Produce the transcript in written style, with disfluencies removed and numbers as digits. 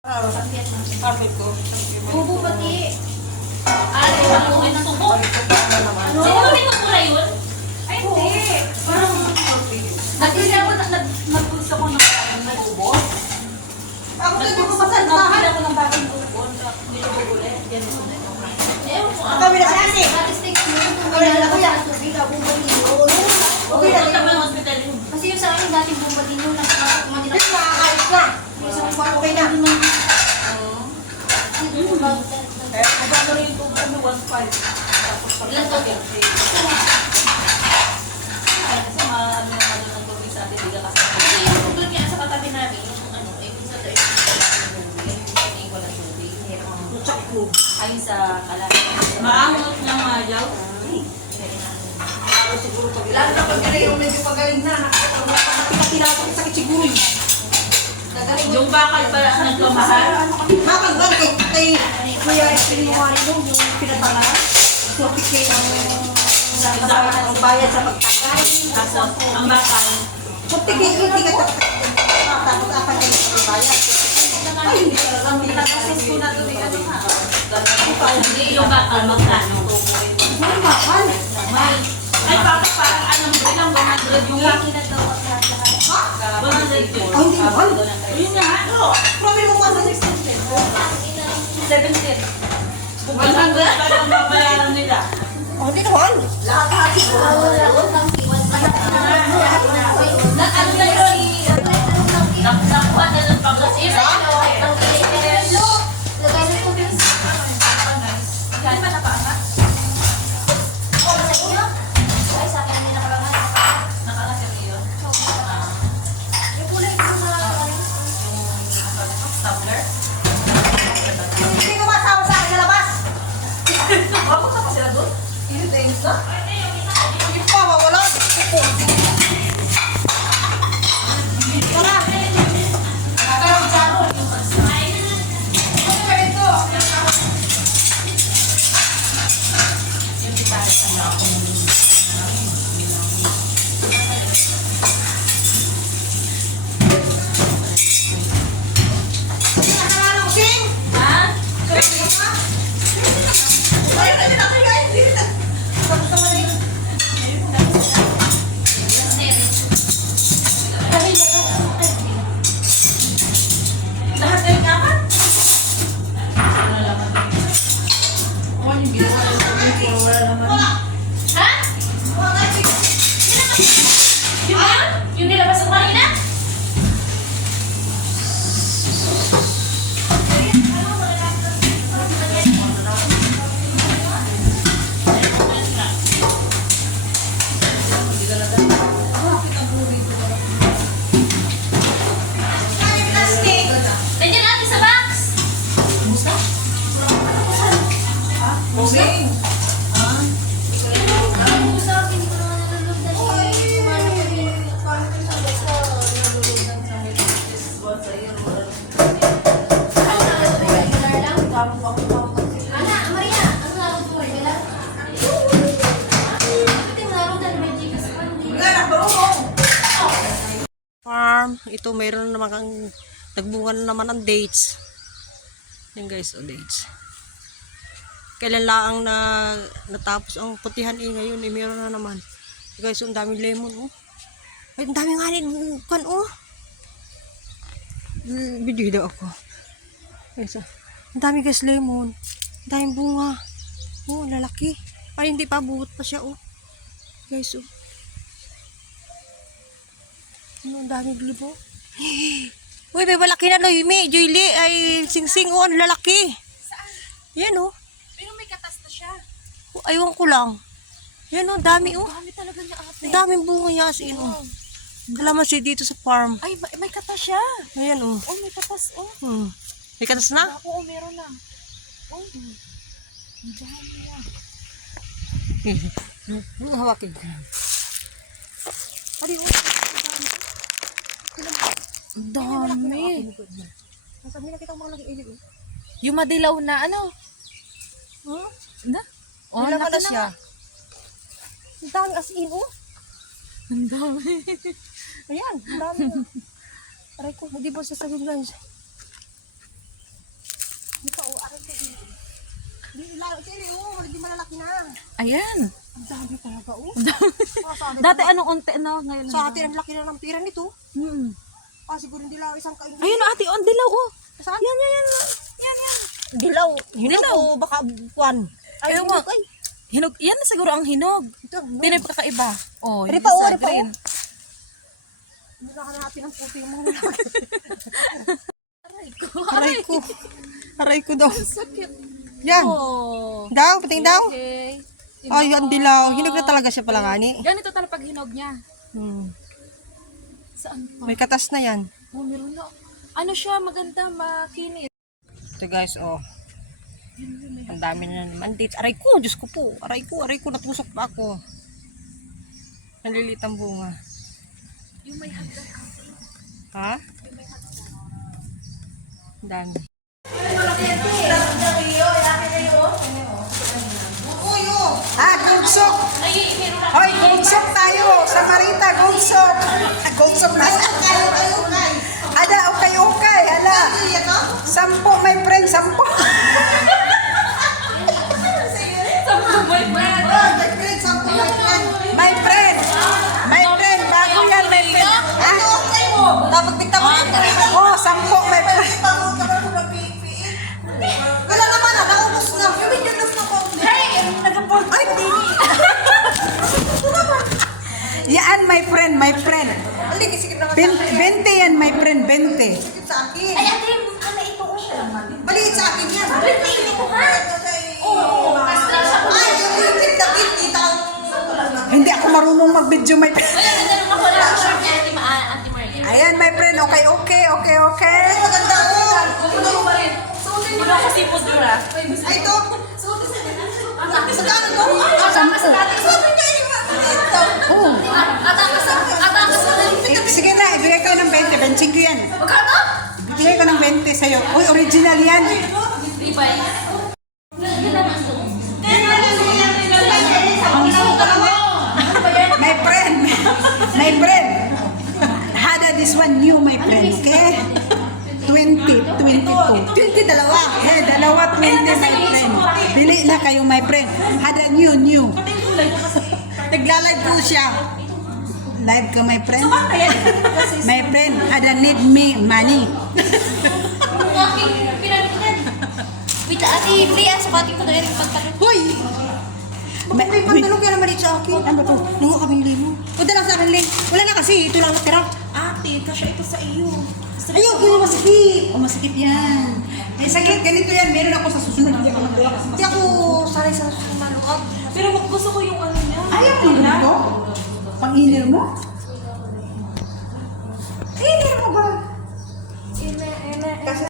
Sabi ko. Bubo pati. Ay, ano may natubo? Ano? Sino may natubo yun? Ay, hindi. Parang nagpili ako, nagpulsa ko ng natubo. Ako hindi ko masaltahan. Nagpili ako ng bagong tubo. Hindi ko bubuli. Yan ito na ito. Ewan ko. Kami na kasi. Statistic yun. Wala na ko yan. Tubig ako ba yun? Okay na Punta ba ng hospital yun? Kasi yung sa akin dating bumalik yun. Nakakit makakayos na. Okay na. Eh, magkano rin yung tubo mo? 1.5. Ilan to? Kasi maano naman doon ang tubig sa atin. Kasi yung tubig niya sa katabi namin, yung ano, eh, minsan tayo yung walang tubig. Ayun sa kalahit. Maangot ng mayaw. Siguro pag lalo na pag yung medyo pagaling na. Nakapagpapatinato ko sakit siguro. Yung bakal pala ang nagkamahal. Bakal ba? Kay Kuya Espirinuari mo, yung pinatangalan. So, pikay ang bayad sa pagtagay. Tapos, ang bakal. Kung hindi ka tapos akan kayo sa bayad. Ay, hindi talaga. Nakasis ko na tubig ano ha? Hindi yung bakal magkano. Ay, bakal. Ay, bakit parang ano mo ilang 100 yung Ha? 100 yun. Ay, hindi mahal. Yun nga. Grabe mo 160. 17. Kung 100 pa ang babayaran nila. Oh, hindi naman. Lahat siguro. Ano na yun? Nakuha na ng pag-lasir. Hindi ko masama sa akin sa labas. Bakit ka pa sila doon? Hindi, thanks na. Hindi pa, mawala. Tara. Nakakaroon sa ano. Yung nilabas ko kanina? Nandiyan natin sa box. Kumusta? Moving. Farm, ito mayroon na naman kang nagbunga na naman ng dates. Yan guys, dates. Kailan lang na natapos ang putihan ngayon, mayroon na naman. Guys, ang daming lemon Ay, ang daming nganin kan video daw ako. Guys, ang dami guys lemon. Ang daming bunga. Lalaki. Ay, hindi pa buot pa siya Guys, ang dami glibo. Uy, may malaki na Noemi, Joyli, ay singsing ang lalaki. Yan Pero may katas na siya. Aywan ko lang. Yan dami Dami talaga niya ate. Ang daming bunga niya as in Kalamansi dito sa farm. Ay, may katas siya. Ayan Oh, may katas. May katas na? Ako, meron na. Oh, ang dami niya. Hawakin ko. Ari, Ang dami. Nasabi na kita mga lagi ilig. Yung madilaw na ano? Na? Oh, Ilan laki na siya? Ang dami as in Ang dami. Ayan, ang dami Aray ko, hindi ba sasabihin guys? Hindi malalaki na. Ayan. Ang dami talaga, oh. Dati anong unti na ngayon? Sa atin, ang laki na ng pira nito. Hmm. Siguro hindi lang isang kain. Ayun, ate, on dilaw, oh. Saan? Yan. Dilaw. Hinog Dilaw. o baka buwan. Ay, Ewan. hinog ay. Hinog, yan na siguro ang hinog. Ito, hinog. Hindi na kakaiba. Oh, Ari yung pa, isa, ari pa, green. Hindi na natin ang puti yung mga lalaki. Aray ko daw. Sakit. Yan. Oh. Daw, pating daw. Okay. Ay, ang dilaw. Hinog na talaga siya pala ngani. Ganito talaga pag hinog niya. Saan pa? May katas na yan. Oh, meron na. Ano siya, maganda, makinis. Ito guys, oh. Ang dami na naman dates. Aray ko, Diyos ko po. Aray ko, natusok pa ako. Nalilit ang bunga. Yung may hagdan. Ha? Ang dami. Gulsok! Hoy, gulsok tayo! Sa Marita, gulsok! Gulsok na! Ada, okay. Hala! 10, my friend, 10! My friend! Bago yan, my friend! Dapat bigta mo yan. Oh, 10, my friend! Wala naman na, naubos na. Yung minus na ko. Ay, yan, my friend! Halika, sige na. 20 yan, my friend, 20. Sa akin. Ay, ate, ano ito ko siya? Maliit sa akin yan. Hindi ko ha? Oo, kasi lang siya. Ay, yung liit na kita ang... Hindi ako marunong mag-video, my friend. Ay, ang tanong ako lang, short niya, Ate Maria. Ayan, my friend, okay. Maganda, oh. Suotin mo lang kasi po doon ah. Ay, ito. Sa gano'n to? Suotin niya yung ito. Oh. Atakas na. Sige na, ibigay ko ng 20. Benching ko yan. Magkano? Ibigay ko ng 20 sa'yo. Uy, original yan. Ribay. My friend. Hada this one new, my friend. Okay? 20, 22. 20 dalawa. Eh, dalawa 20, my friend. Bili na kayo, my friend. Hada new. Nagla-live po siya. Live ka, my friend. My friend, Hada need me money. Wait, ate, Bria, sapatin ko na rin pagtanong. Hoy! May pantalong kaya naman dito sa akin. Ano to? Nungo kaming limo. O dala sa akin, Ling. Wala na kasi. Ito lang natira. Ate, kasya ito sa iyo. Ayaw, hindi masakit. Oh, masakit yan. May sakit, ganito yan. Meron ako sa susunod. Hindi ako nagdala kasi Hindi ako sanay sa sumalukat. Pero gusto ko yung ano niya. ayaw mo ganito? Pang-inil mo?